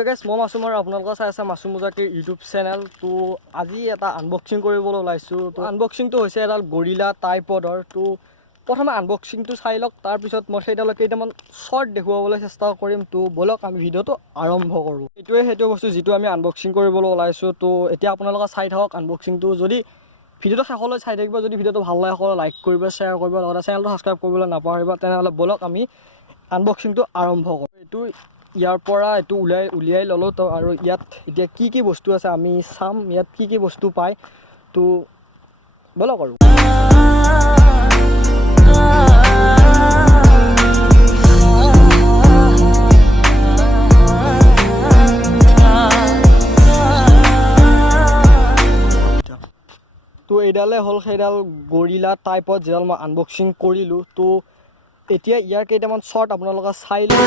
Okay guys, মই মাসুম আৰু আপোনালোকে চাই আছে মাসুম মোজাকিৰ ইউটিউব চেনেল। তো আজি এটা আনবক্সিং কৰিবলৈ ওলাইছো। তো আনবক্সিংটো হৈছে এডাল গৰিলা ট্ৰাইপডৰ। তো প্ৰথমে আনবক্সিংটো চাই লওক, তাৰ পিছত মই সেইডালক কেইটামান শৰ্ট দেখুৱাবলৈ চেষ্টা কৰিম। তো বলক আমি ভিডিঅ'টো আৰম্ভ কৰোঁ। এইটোৱে সেইটো বস্তু যিটো আমি আনবক্সিং কৰিবলৈ ওলাইছো। তো এতিয়া আপোনালোকে চাই থাকক আনবক্সিংটো। যদি ভিডিঅ'টো শেষলৈ চাই থাকিব, যদি ভিডিঅ'টো ভাল লাগে সকলো লাইক কৰিব, শ্বেয়াৰ কৰিব, লগতে চেনেলটো সাবস্ক্ৰাইব কৰিবলৈ নাপাহৰিব। তেনেহ'লে বলক আমি আনবক্সিংটো আৰম্ভ কৰোঁ। এইটো ইয়াৰ পৰা এইটো উলিয়াই ল'লোঁ। তো আৰু ইয়াত এতিয়া কি বস্তু আছে আমি চাম, ইয়াত কি বস্তু পায়। তো বলক আৰু তো এইডালে হ'ল সেইডাল গৰিলা টাইপত যিডাল মই আনবক্সিং কৰিলোঁ। তো এতিয়া ইয়াৰ কেইটামান শ্বৰ্ট আপোনালোকে চাই লওক।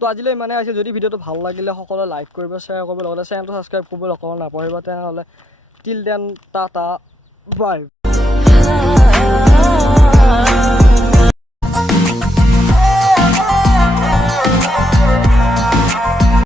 তো আজিলৈ ইমানে আছে। যদি ভিডিঅ'টো ভাল লাগিলে সকলোৱে লাইক কৰিব, শ্বেয়াৰ কৰিব, লগতে চেনেলটো সাবস্ক্ৰাইব কৰিবলৈ অকণমান নাপাহৰিব। তেনেহ'লে টিল দেন টাটা বাই।